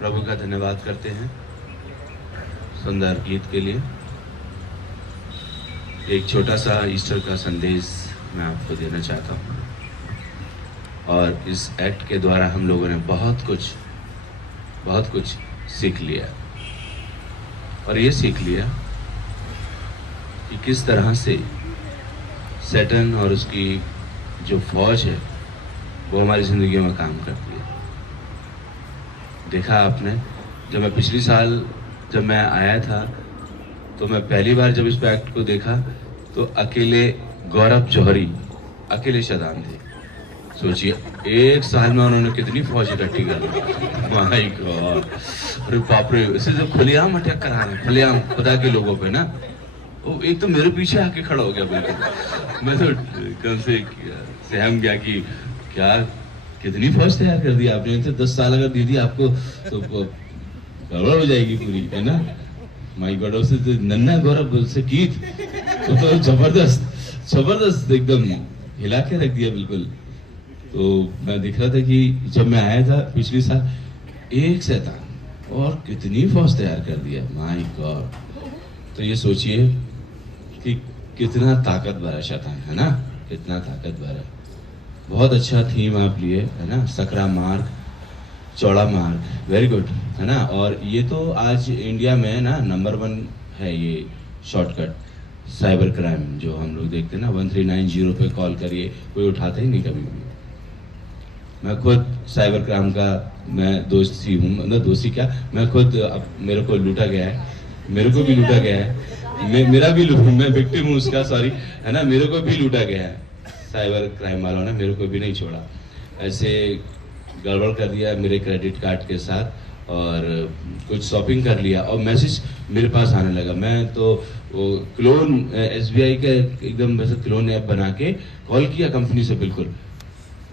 प्रभु का धन्यवाद करते हैं सुंदर गीत के लिए। एक छोटा सा ईस्टर का संदेश मैं आपको देना चाहता हूँ, और इस एक्ट के द्वारा हम लोगों ने बहुत कुछ सीख लिया, और ये सीख लिया कि किस तरह से सैटन और उसकी जो फौज है वो हमारी ज़िंदगी में काम करती है। देखा आपने, जब मैं पिछली साल जब मैं आया था तो मैं पहली बार जब इस एक्ट को देखा तो अकेले गौरव जौहरी अकेले शैतान थे। सोचिए एक साल में उन्होंने कितनी फौज इकट्ठी कर ली। माय गॉड, अरे बाप रे, इसे जब खुलेआम अटैक करा रहे, खुलेआम खुदा के लोगों पे ना, वो एक तो मेरे पीछे आके खड़ा हो गया बिल्कुल। मैं तो कम से सहम गया कि क्या कितनी फौज तैयार कर दी आपने। तो 10 साल अगर दी थी आपको तो गड़बड़ हो जाएगी पूरी, है ना। माय गॉड, उससे तो नन्ना गौरव से कीथ तो जबरदस्त एकदम हिला के रख दिया बिल्कुल। तो मैं देख रहा था कि जब मैं आया था पिछली साल, एक शैतान और कितनी फौज तैयार कर दिया, माय गॉड। तो ये सोचिए कि कितना ताकतवर है शैतान, है ना, कितना ताकतवर है। बहुत अच्छा थीम आप लिए, है ना, सकरा मार्ग, चौड़ा मार्ग, वेरी गुड, है ना। और ये तो आज इंडिया में ना नंबर 1 है ये शॉर्टकट साइबर क्राइम जो हम लोग देखते हैं ना। 1390 पे कॉल करिए, कोई उठाता ही नहीं कभी भी। मैं खुद साइबर क्राइम का मैं दोस्ती हूँ, मतलब दोस्ती क्या, मैं खुद, अब मेरे को लूटा गया है, मेरे को भी लूटा गया है, मेरा भी मैं विक्टिम हूँ उसका, सॉरी, है ना, मेरे को भी लूटा गया है। साइबर क्राइम वालों ने मेरे को भी नहीं छोड़ा, ऐसे गड़बड़ कर दिया मेरे क्रेडिट कार्ड के साथ, और कुछ शॉपिंग कर लिया और मैसेज मेरे पास आने लगा। मैं तो वो क्लोन SBI का एकदम वैसे क्लोन ऐप बना के कॉल किया कंपनी से बिल्कुल,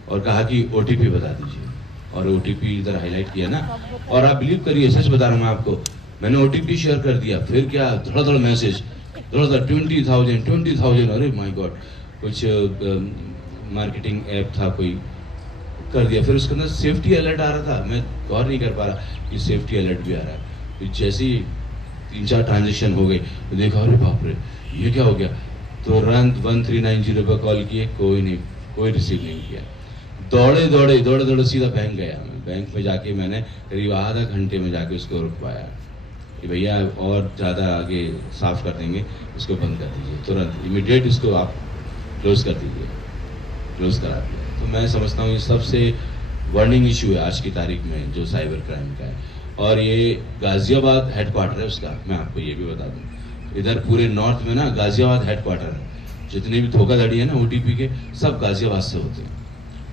और कहा कि OTP बता दीजिए, और OTP इधर हाईलाइट किया ना, और आप बिलीव करिए, सच बता रहा हूँ मैं आपको, मैंने OTP शेयर कर दिया, फिर क्या थोड़ा मैसेज, थोड़ा 20,000, अरे माय गॉड, कुछ मार्केटिंग ऐप था कोई, कर दिया। फिर उसके अंदर सेफ्टी अलर्ट आ रहा था, मैं गौर नहीं कर पा रहा कि सेफ्टी अलर्ट भी आ रहा है। फिर जैसे ही 3-4 ट्रांजेक्शन हो गए तो देखा, अरे बाप रे, ये क्या हो गया। तुरंत 1390 पर कॉल किए, कोई रिसीव नहीं किया। दौड़े सीधा बैंक गया। मैं बैंक में जाके मैंने करीब आधा घंटे में जाके उसको रुकवाया कि भैया और ज़्यादा आगे साफ कर देंगे, उसको बंद कर दीजिए, तुरंत इमीडिएट इसको आप क्लोज कर दीजिए, क्लोज करा दिया। तो मैं समझता हूँ ये सबसे वार्निंग इशू है आज की तारीख में जो साइबर क्राइम का है। और ये गाजियाबाद हेडक्वार्टर है उसका, मैं आपको ये भी बता दूँ, इधर पूरे नॉर्थ में ना गाजियाबाद हेडक्वार्टर है। जितने भी धोखाधड़ी है ना OTP के, सब गाजियाबाद से होते हैं।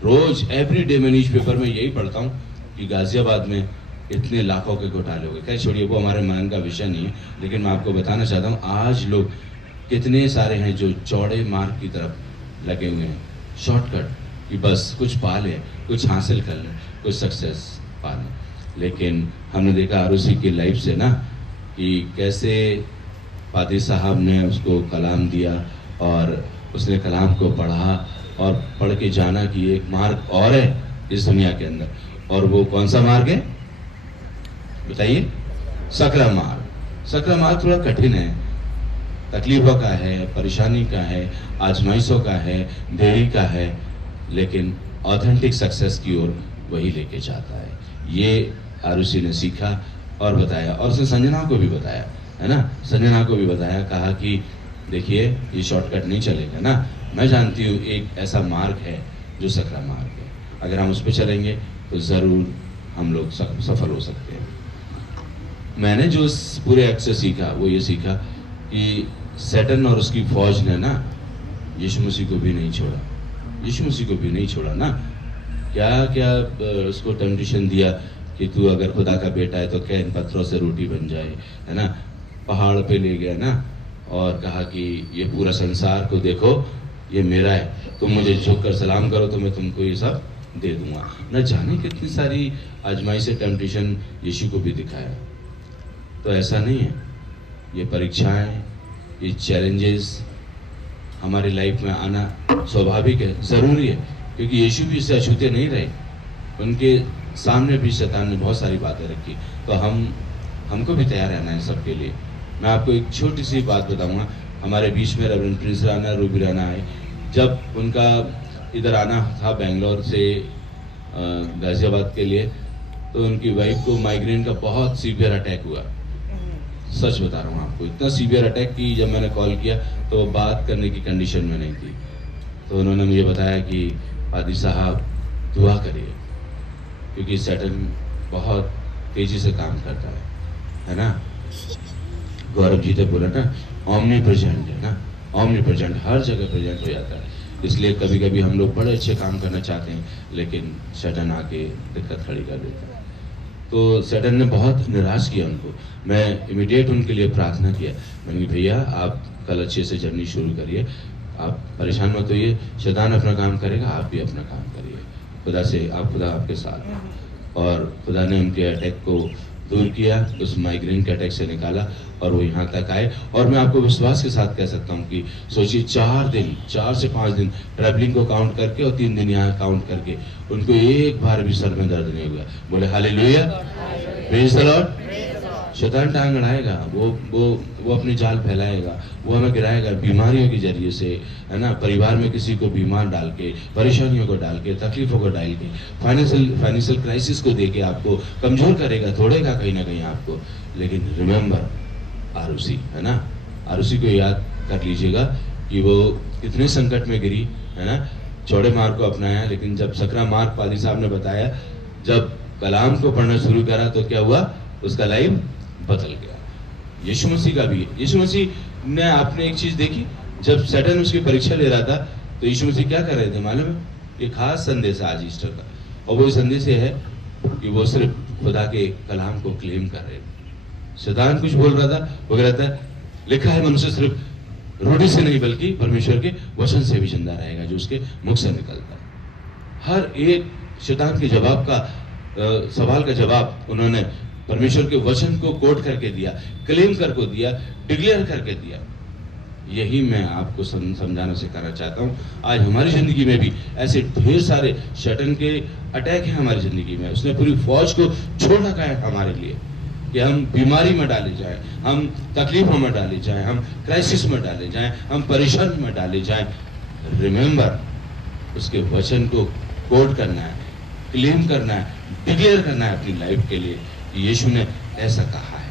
रोज एवरी डे मैं न्यूज़पेपर में यही पढ़ता हूँ कि गाजियाबाद में इतने लाखों के घोटाले हो गए। खैर छोड़िए, वो हमारे मन का विषय नहीं है, लेकिन मैं आपको बताना चाहता हूँ आज लोग कितने सारे हैं जो चौड़े मार्ग की तरफ लगे हुए हैं, शॉर्टकट कि बस कुछ पा लें, कुछ हासिल कर लें, कुछ सक्सेस पा लें। लेकिन हमने देखा आरुषि की लाइफ से ना कि कैसे पादी साहब ने उसको कलाम दिया, और उसने कलाम को पढ़ा और पढ़ के जाना कि एक मार्ग और है इस दुनिया के अंदर। और वो कौन सा मार्ग है बताइए? सकरा मार्ग। सकरा मार्ग थोड़ा कठिन है, तकलीफों का है, परेशानी का है, आजमाइशों का है, देरी का है, लेकिन ऑथेंटिक सक्सेस की ओर वही लेके जाता है। ये आरुषि ने सीखा और बताया, और उसने संजना को भी बताया, है ना, संजना को भी बताया, कहा कि देखिए ये शॉर्टकट नहीं चलेगा ना, मैं जानती हूँ एक ऐसा मार्ग है जो सकरा मार्ग है, अगर हम उस पर चलेंगे तो ज़रूर हम लोग सफल हो सकते हैं। मैंने जो पूरे एक्ट से सीखा वो ये सीखा कि सैटन और उसकी फौज ने ना यीशु मसीह को भी नहीं छोड़ा, यीशु मसीह को भी नहीं छोड़ा ना। क्या क्या उसको टेम्पटेशन दिया कि तू अगर खुदा का बेटा है तो क्या इन पत्थरों से रोटी बन जाए, है ना। पहाड़ पे ले गया ना और कहा कि ये पूरा संसार को देखो, ये मेरा है, तुम मुझे झुक कर सलाम करो तो मैं तुमको ये सब दे दूंगा। न जाने कितनी सारी आजमाई से टेम्पटेशन यीशु को भी दिखाया। तो ऐसा नहीं है, ये परीक्षाएं, ये चैलेंजेस हमारी लाइफ में आना स्वाभाविक है, ज़रूरी है, क्योंकि यीशु भी इससे अछूते नहीं रहे। उनके सामने भी शैतान ने बहुत सारी बातें रखी, तो हमको भी तैयार रहना है सबके लिए। मैं आपको एक छोटी सी बात बताऊंगा। हमारे बीच में reverend Prince Rana, Ruby Rana है। जब उनका इधर आना था बेंगलोर से गाजियाबाद के लिए, तो उनकी वाइफ को माइग्रेन का बहुत सीवियर अटैक हुआ। सच बता रहा हूँ आपको, इतना सीवियर अटैक कि जब मैंने कॉल किया तो बात करने की कंडीशन में नहीं थी। तो उन्होंने मुझे बताया कि पादी साहब दुआ करिए, क्योंकि सैटर्न बहुत तेजी से काम करता है ना। गौरव जी ने बोला ना, ऑमनी प्रेजेंट है ना, ऑमनी प्रेजेंट, हर जगह प्रेजेंट हो जाता है। इसलिए कभी कभी हम लोग बड़े अच्छे काम करना चाहते हैं, लेकिन सैटर्न आके दिक्कत खड़ी कर देता है। तो सैटर्न ने बहुत निराश किया उनको। मैं इमीडिएट उनके लिए प्रार्थना किया। मैंने कहा भैया आप कल अच्छे से जर्नी शुरू करिए, आप परेशान मत होइए, शैतान अपना काम करेगा, आप भी अपना काम करिए, खुदा से आप, खुदा आपके साथ है। और खुदा ने उनके अटैक को दूर किया, उस माइग्रेन के अटैक से निकाला और वो यहाँ तक आए। और मैं आपको विश्वास के साथ कह सकता हूँ कि सोचिए 4 से 5 दिन ट्रैवलिंग को काउंट करके और 3 दिन यहाँ काउंट करके उनको एक बार भी सर में दर्द नहीं हुआ। बोले हालेलुया, प्रेज़ द लॉर्ड। शैतान टांग अड़ाएगा, वो अपनी जाल फैलाएगा, वो हमें गिराएगा बीमारियों के जरिए से, है ना। परिवार में किसी को बीमार डाल के, परेशानियों को डाल के, तकलीफों को डाल के, फाइनेंशियल क्राइसिस को देके आपको कमजोर करेगा, तोड़ेगा कहीं ना कहीं आपको। लेकिन रिमेंबर आरुषि, है ना, आरुषि को याद कर लीजिएगा कि वो कितने संकट में गिरी, है ना। चौड़े मार्ग को अपनाया, लेकिन जब सकरा मार्ग पादी साहब ने बताया, जब कलाम को पढ़ना शुरू करा तो क्या हुआ, उसका लाइफ बदल गया। यीशु मसीह का भी, यीशु मसीह ने, आपने एक चीज देखी, जब सैटर्न उसकी परीक्षा ले रहा था तो यीशु मसीह क्या कर रहे थे मालूम है? ये खास संदेश है आज ईस्टर का, और वो संदेश ये है कि वो सिर्फ खुदा के कलाम को क्लेम कर रहे थे। शैतान कुछ बोल रहा था, वो कह रहा था लिखा है मनुष्य सिर्फ रोटी से नहीं बल्कि परमेश्वर के वचन से भी जिंदा रहेगा, जो उसके मुख से निकलता है। हर एक शैतान के जवाब का सवाल का जवाब उन्होंने परमेश्वर के वचन को कोट करके दिया, क्लेम करके दिया, डिक्लेयर करके दिया। यही मैं आपको समझाना सिखाना चाहता हूँ। आज हमारी जिंदगी में भी ऐसे ढेर सारे शैतान के अटैक हैं हमारी जिंदगी में। उसने पूरी फौज को छोड़ रखा है हमारे लिए कि हम बीमारी में डाले जाएं, हम तकलीफों में डाले जाएं, हम क्राइसिस में डाले जाएं, हम परेशानी में डाले जाएं। रिमेंबर, उसके वचन को कोट करना है, क्लेम करना है, डिक्लेयर करना है अपनी लाइफ के लिए। यीशु ने ऐसा कहा है,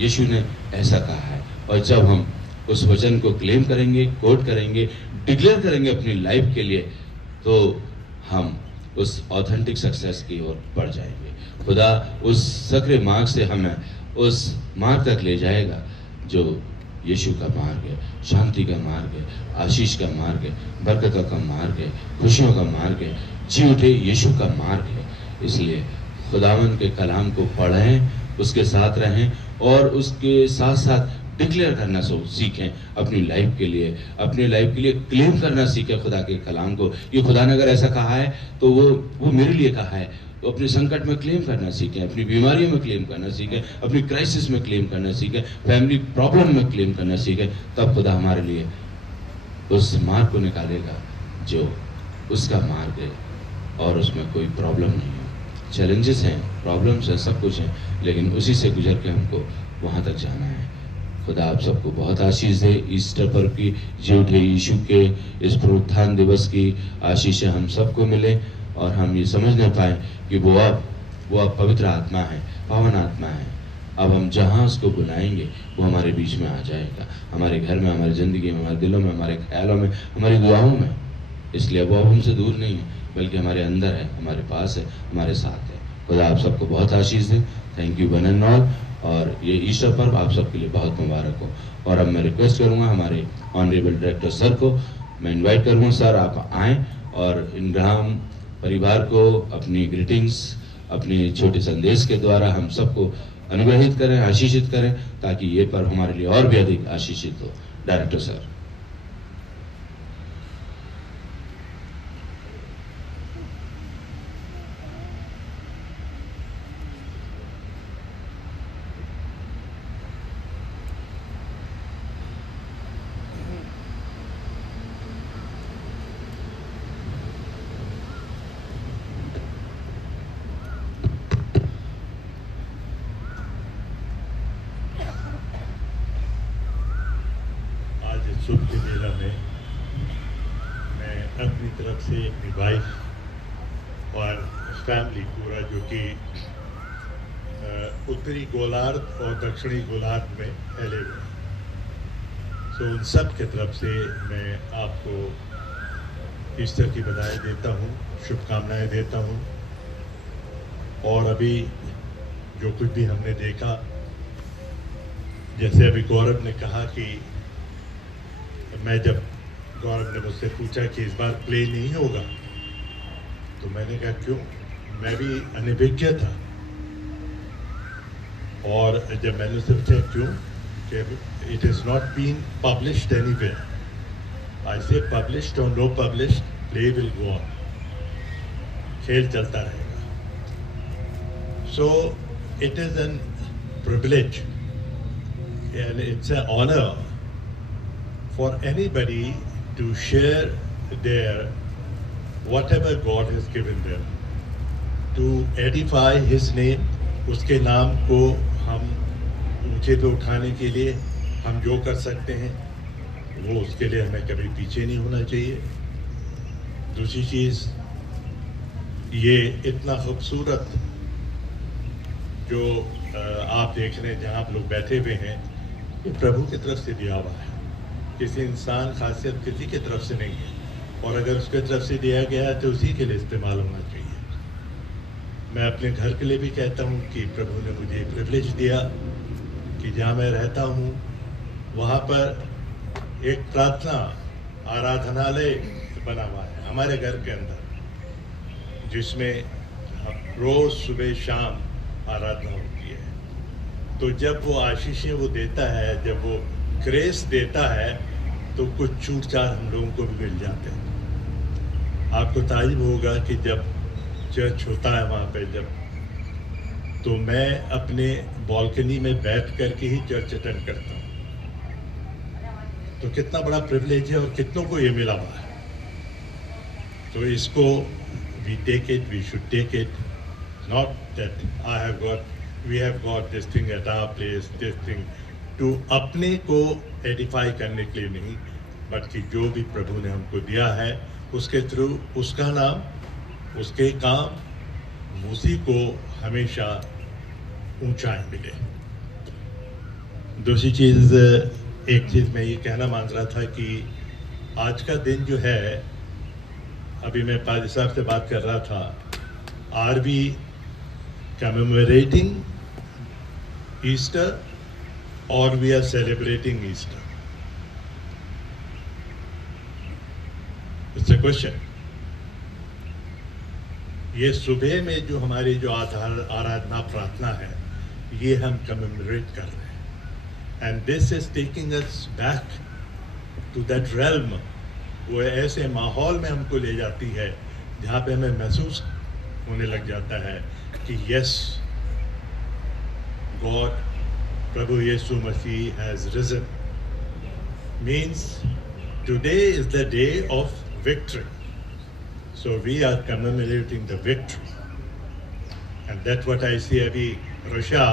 यीशु ने ऐसा कहा है। और जब हम उस वचन को क्लेम करेंगे, कोट करेंगे, डिक्लेयर करेंगे अपनी लाइफ के लिए, तो हम उस ऑथेंटिक सक्सेस की ओर बढ़ जाएंगे। खुदा उस सक्रिय मार्ग से हमें उस मार्ग तक ले जाएगा जो यीशु का मार्ग है, शांति का मार्ग है, आशीष का मार्ग है, बरकतों का मार्ग है, खुशियों का मार्ग है, जी उठे यीशु का मार्ग है। इसलिए खुदावन के कलाम को पढ़ें, उसके साथ रहें और उसके साथ साथ डिक्लेयर करना सीखें अपनी लाइफ के लिए, अपनी लाइफ के लिए क्लेम करना सीखें खुदा के कलाम को। ये खुदा ने अगर ऐसा कहा है तो वो मेरे लिए कहा है। तो अपने संकट में क्लेम करना सीखें, अपनी बीमारियों में क्लेम करना सीखें, अपनी क्राइसिस में क्लेम करना सीखें, फैमिली प्रॉब्लम में क्लेम करना सीखें। तब खुदा हमारे लिए उस मार्ग को निकालेगा जो उसका मार्ग है और उसमें कोई प्रॉब्लम नहीं है। चैलेंजेस हैं, प्रॉब्लम्स हैं, सब कुछ है, लेकिन उसी से गुजर के हमको वहाँ तक जाना है। खुदा आप सबको बहुत आशीष दे। ईस्टर पर्व की, जी उठे यीशु के इस पुनरुत्थान दिवस की आशीषें हम सबको मिले और हम ये समझ नहीं पाए कि वो अब पवित्र आत्मा है, पावन आत्मा है। अब हम जहाँ उसको बुलाएंगे वो हमारे बीच में आ जाएगा, हमारे घर में, हमारी ज़िंदगी में, हमारे दिलों में, हमारे ख्यालों में, हमारी दुआओं में। इसलिए वो अब हमसे दूर नहीं है, बल्कि हमारे अंदर है, हमारे पास है, हमारे साथ है। खुदा आप सबको बहुत आशीष दे। Thank you one and all. और ये ईस्टर पर्व आप सबके लिए बहुत मुबारक हो। और अब मैं रिक्वेस्ट करूँगा हमारे ऑनरेबल डायरेक्टर सर को, मैं इनवाइट करूँगा सर आप आएँ और इन ग्राम परिवार को अपनी ग्रीटिंग्स, अपने छोटे संदेश के द्वारा हम सबको अनुग्रहित करें, आशीषित करें, ताकि ये पर्व हमारे लिए और भी अधिक आशीषित हो। Director sir. तरफ से, अपनी वाइफ और फैमिली पूरा, जो कि उत्तरी गोलार्ध और दक्षिणी गोलार्ध में फैले हुए हैं। तो उन सब के तरफ से मैं आपको ईस्टर की बधाई देता हूँ, शुभकामनाएं देता हूँ। और अभी जो कुछ भी हमने देखा, जैसे अभी गौरव ने कहा कि जब गौरव ने मुझसे पूछा कि इस बार प्ले नहीं होगा, तो मैंने कहा क्यों, मैं भी अनभिज्ञ था। और जब मैंने उससे पूछा क्यों, कि it is not been published anywhere, I say published और no published, play will go on, खेल चलता रहेगा। So it is an privilege and it's an honor for anybody to share their whatever God has given them to edify His name। उसके नाम को हम ऊंचे पे उठाने के लिए हम जो कर सकते हैं वो, उसके लिए हमें कभी पीछे नहीं होना चाहिए। दूसरी चीज़, ये इतना खूबसूरत जो आप देख रहे हैं, जहाँ आप लोग बैठे हुए हैं, ये प्रभु की तरफ से दिया हुआ है। किसी इंसान खासियत किसी की तरफ से नहीं है, और अगर उसके तरफ से दिया गया है तो उसी के लिए इस्तेमाल होना चाहिए। मैं अपने घर के लिए भी कहता हूँ कि प्रभु ने मुझे प्रिविलेज दिया कि जहाँ मैं रहता हूँ वहाँ पर एक प्रार्थना आराधनालय बना हुआ है हमारे घर के अंदर, जिसमें रोज़ सुबह शाम आराधना होती है। तो जब वो आशीषें वो देता है, जब वो ग्रेस देता है, तो कुछ छूट छाट हम लोगों को भी मिल जाते हैं। आपको ताज्जुब होगा कि जब चर्च होता है वहाँ पे, तो मैं अपने बालकनी में बैठ कर के ही चर्च अटेंड करता हूँ। तो कितना बड़ा प्रिविलेज है और कितनों को ये मिला हुआ है। तो इसको we take it, we should take it, not that we have got this thing at our place, this thing to अपने को एडिफाई करने के लिए नहीं, बल्कि जो भी प्रभु ने हमको दिया है उसके थ्रू उसका नाम, उसके काम, उसी को हमेशा ऊंचाई मिले। दूसरी चीज़, एक चीज़ मैं ये कहना मान रहा था कि आज का दिन जो है, अभी मैं पाजी साहब से बात कर रहा था, are we commemorating Easter or we are celebrating Easter? It's a question. ये सुबह में जो हमारी जो आराधना प्रार्थना है, ये हम कमेमोरेट कर रहे हैं, and this is taking us back to that realm। वो ऐसे माहौल में हमको ले जाती है जहाँ पे हमें महसूस होने लग जाता है कि यस, गॉड, प्रभु Yeshu Masih has risen, means today is the day of victory. So we are commemorating the victory, and that what I see. अभी रशिया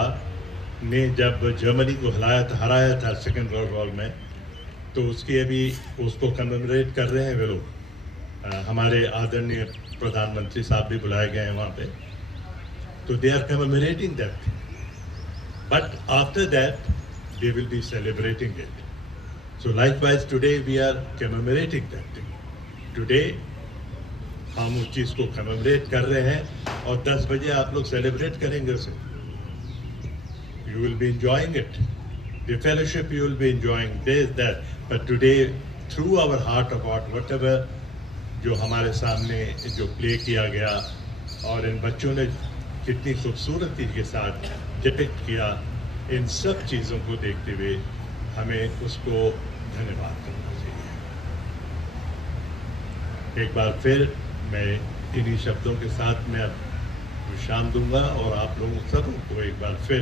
ने जब जर्मनी को हराया था सेकेंड वर्ल्ड वॉर में, तो उसकी अभी उसको कमेमोरेट कर रहे हैं वे लोग। हमारे आदरणीय प्रधानमंत्री साहब भी बुलाए गए हैं वहाँ पे। So they are commemorating that thing. But after that, they will be celebrating it. So likewise today we are commemorating that thing. Today हम उस चीज़ को commemorate कर रहे हैं, और 10 बजे आप लोग celebrate करेंगे उसे। You will be enjoying it. The fellowship you will be enjoying, this, that. But today, through our heart of heart, whatever जो हमारे सामने जो प्ले किया गया, और इन बच्चों ने कितनी खूबसूरती के साथ डिपिक्ट किया, इन सब चीज़ों को देखते हुए हमें उसको धन्यवाद करना चाहिए। एक बार फिर मैं इन्हीं शब्दों के साथ मैं अब विश्राम दूंगा, और आप लोगों सबको एक बार फिर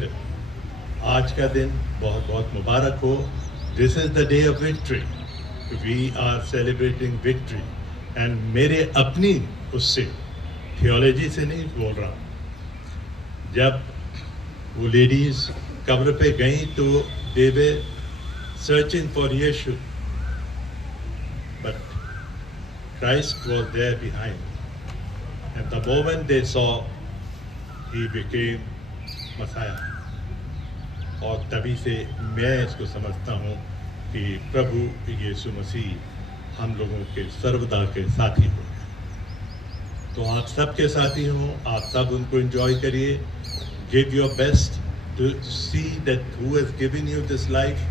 आज का दिन बहुत बहुत मुबारक हो। This is the day of victory, we are celebrating victory. And मेरे अपनी उससे थियोलॉजी से नहीं बोल रहा हूँ। जब वो लेडीज कब्र पे गई तो they were searching for Yeshu, but Christ was there behind. And the moment they saw, he became Messiah. और तभी से मैं इसको समझता हूँ कि प्रभु यीशु मसीह हम लोगों के सर्वदा के साथी हो। तो आप सबके साथी हों, आप सब उनको एंजॉय करिए। Give your best to see that who has given you this life,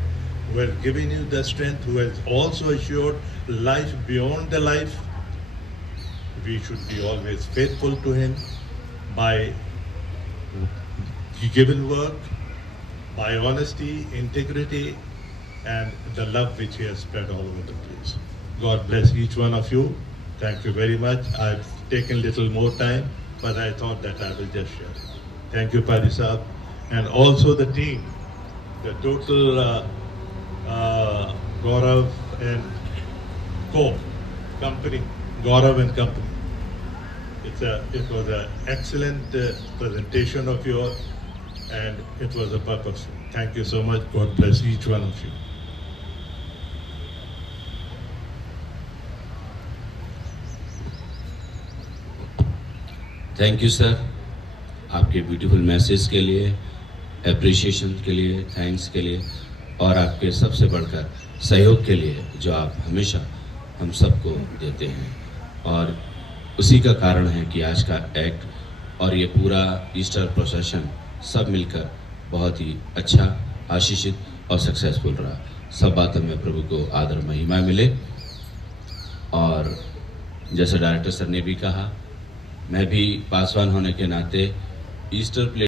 who has given you the strength, who has also assured life beyond the life. We should be always faithful to him by given work, by honesty, integrity, and the love which he has spread all over the place. God bless each one of you. Thank you very much. I've taken a little more time, but I thought that I will just share. Thank you, Padi Saab. And also the team, the total Gaurav and company, Gaurav and company. It was an excellent presentation of yours, and it was a purpose. Thank you so much. God bless each one of you. Thank you sir, आपके beautiful message के लिए, appreciation के लिए, thanks के लिए, और आपके सबसे बढ़कर सहयोग के लिए जो आप हमेशा हम सबको देते हैं। और उसी का कारण है कि आज का एक्ट और ये पूरा ईस्टर प्रोसेशन सब मिलकर बहुत ही अच्छा, आशीषित और सक्सेसफुल रहा। सब बातों में प्रभु को आदर महिमा मिले। और जैसे डायरेक्टर सर ने भी कहा, मैं भी पासवान होने के नाते ईस्टर प्ले